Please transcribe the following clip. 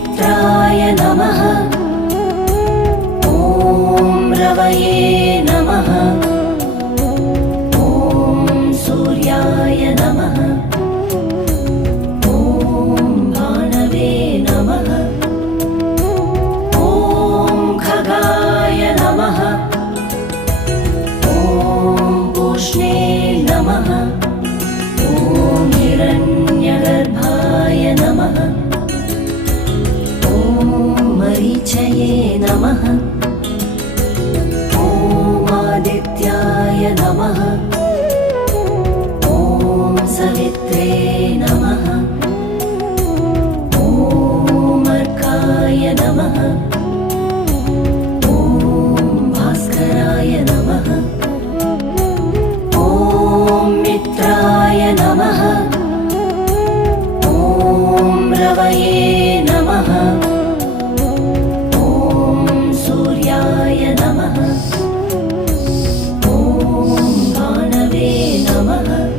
मित्राय नमः। ॐ रवये नमः। ॐ सूर्याय नमः। ॐ भानवे नमः। ॐ खगाय नमः। ॐ पूष्णे नमः। ॐ हिरण्यगर्भाय नमः। ॐ मरीचये नमः। ॐ आदित्याय नमः। ॐ सवित्रे नमः। ॐ अर्काय नमः। ॐ भास्कराय नमः। ॐ मित्राय नमः। ॐ रवये